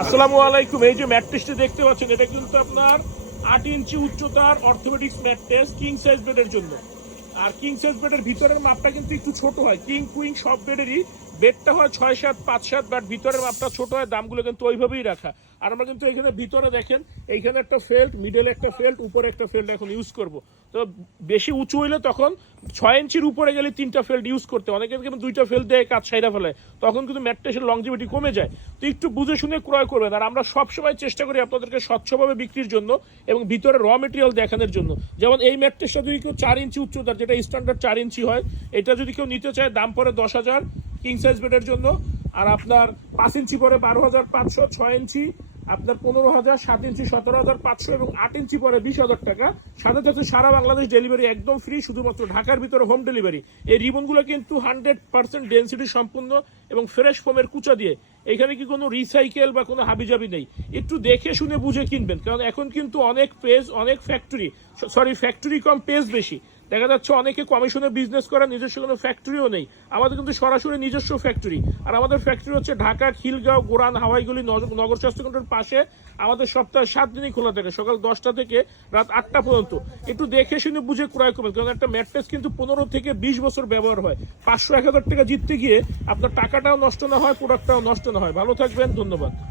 আসসালামু আলাইকুম। এই যে ম্যাট্রেসটি দেখতে পাচ্ছেন, এটা কিন্তু আপনার 8 ইঞ্চি উচ্চতার অর্থোপেডিক্স ম্যাট্রেস কিং সাইজ বেডের জন্য। আর কিং সাইজ বেডের ভিতরের মাপটা কিন্তু একটু ছোট হয়। কিং কুইং সব বেডেরই বেডটা হয় 6-7, 5-7, বাট ভিতরের মাপটা ছোট হয়, দামগুলো কিন্তু ওইভাবেই রাখা। আর আমরা কিন্তু এখানে ভিতরে দেখেন, এইখানে একটা ফেল্ট, মিডলে একটা ফেল্ট, উপরে একটা ফেল্ট এখন ইউজ করব। তো বেশি উঁচু হইলে তখন 6 ইঞ্চির উপরে গেলে 3টা ফেল্ট ইউজ করতে, অনেকে কিন্তু 2টা ফেল্ট দেয় কাজ সাইডা ফেলায়, তখন কিন্তু ম্যাট্রেসের লংজিভিটি কমে যায়। তো একটু বুঝে শুনে ক্রয় করবেন। আর আমরা সবসময় চেষ্টা করি আপনাদেরকে স্বচ্ছভাবে বিক্রির জন্য এবং ভিতরে র মেটেরিয়াল দেখানোর জন্য। যেমন এই ম্যাট্রেসটা যদি কেউ 4 ইঞ্চি উচ্চতার, যেটা স্ট্যান্ডার্ড 4 ইঞ্চি হয়, এটা যদি কেউ নিতে চায় দাম পড়ে 10,000 কিং সাইজ বেডের জন্য। আর আপনার 5 ইঞ্চি পরে 12,500, 6 ইঞ্চি আপনার 15,000, 7 ইঞ্চি 17,500 এবং 8 ইঞ্চি পরে 20,000 টাকা। সাথে সাথে সারা বাংলাদেশ ডেলিভারি একদম ফ্রি, শুধুমাত্র ঢাকার ভিতরে হোম ডেলিভারি। এই রিবনগুলো কিন্তু 100% ডেন্সিটি সম্পূর্ণ এবং ফ্রেশ ফোমের কুচা দিয়ে। এখানে কি কোনো রিসাইকেল বা কোনো হাবিজাবি নেই। একটু দেখে শুনে বুঝে কিনবেন, কারণ এখন কিন্তু অনেক পেজ, অনেক ফ্যাক্টরি কম, পেজ বেশি। দেখা যাচ্ছে অনেকে কমিশনে বিজনেস করে, নিজস্ব কোনো ফ্যাক্টরিও নেই। আমাদের কিন্তু সরাসরি নিজস্ব ফ্যাক্টরি। আর আমাদের ফ্যাক্টরি হচ্ছে ঢাকা, খিলগাঁও, গোরান, হাওয়াইগুলি, নগর স্বাস্থ্য কেন্দ্রের পাশে। আমাদের সপ্তাহে 7 দিনই খোলা থাকে, সকাল 10টা থেকে রাত 8টা পর্যন্ত। একটু দেখে শুনে বুঝে ক্রয় করবেন, কারণ একটা ম্যাট্রেস কিন্তু 15 থেকে 20 বছর ব্যবহার হয়। 500-1000 টাকা জিততে গিয়ে আপনার টাকাটাও নষ্ট না হয়, প্রোডাক্টটাও নষ্ট না হয়। ভালো থাকবেন, ধন্যবাদ।